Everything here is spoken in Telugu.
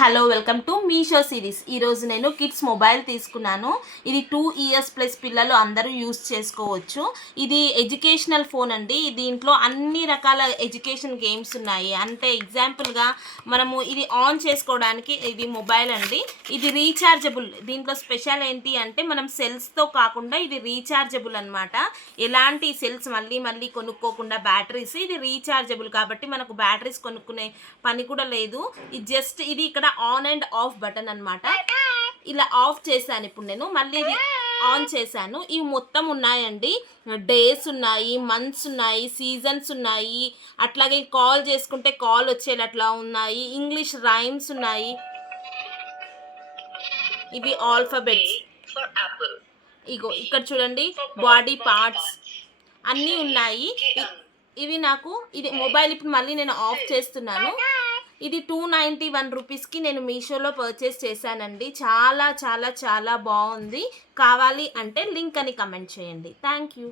Hello welcome to Meesho series. ఈరోజు నేను కిడ్స్ మొబైల్ తీసుకున్నాను. ఇది 2 ఇయర్స్ ప్లస్ పిల్లలు అందరూ యూస్ చేసుకోవచ్చు. ఇది ఎడ్యుకేషనల్ ఫోన్ అండి. దీంట్లో అన్ని రకాల ఎడ్యుకేషన్ గేమ్స్ ఉన్నాయి. అంటే ఎగ్జాంపుల్గా మనము ఇది ఆన్ చేసుకోవడానికి ఇది మొబైల్ అండి. ఇది రీఛార్జబుల్. దీంట్లో స్పెషల్ ఏంటి అంటే మనం సెల్స్తో కాకుండా ఇది రీఛార్జబుల్ అనమాట. ఎలాంటి సెల్స్ మళ్ళీ కొనుక్కోకుండా బ్యాటరీస్, ఇది రీఛార్జబుల్ కాబట్టి మనకు బ్యాటరీస్ కొనుక్కునే పని కూడా లేదు. ఇది ఇక్కడ ఆన్ అండ్ ఆఫ్ బటన్ అనమాట. ఇలా ఆఫ్ చేశాను. ఇప్పుడు నేను మళ్ళీ ఇది ఆన్ చేశాను. ఇవి మొత్తం ఉన్నాయండి. డేస్ ఉన్నాయి, మంత్స్ ఉన్నాయి, సీజన్స్ ఉన్నాయి, అట్లాగే కాల్ చేసుకుంటే కాల్ వచ్చేటట్లా ఉన్నాయి, ఇంగ్లీష్ రైమ్స్ ఉన్నాయి, ఇవి ఆల్ఫాబెట్స్. ఇగో ఇక్కడ చూడండి, బాడీ పార్ట్స్ అన్నీ ఉన్నాయి. ఇవి నాకు ఇది మొబైల్ ఇప్పుడు మళ్ళీ నేను ఆఫ్ చేస్తున్నాను. ఇది 291 రూపీస్కి నేను మీషోలో పర్చేస్ చేశానండి. చాలా చాలా చాలా బాగుంది. కావాలి అంటే లింక్ అని కమెంట్ చేయండి. Thank you.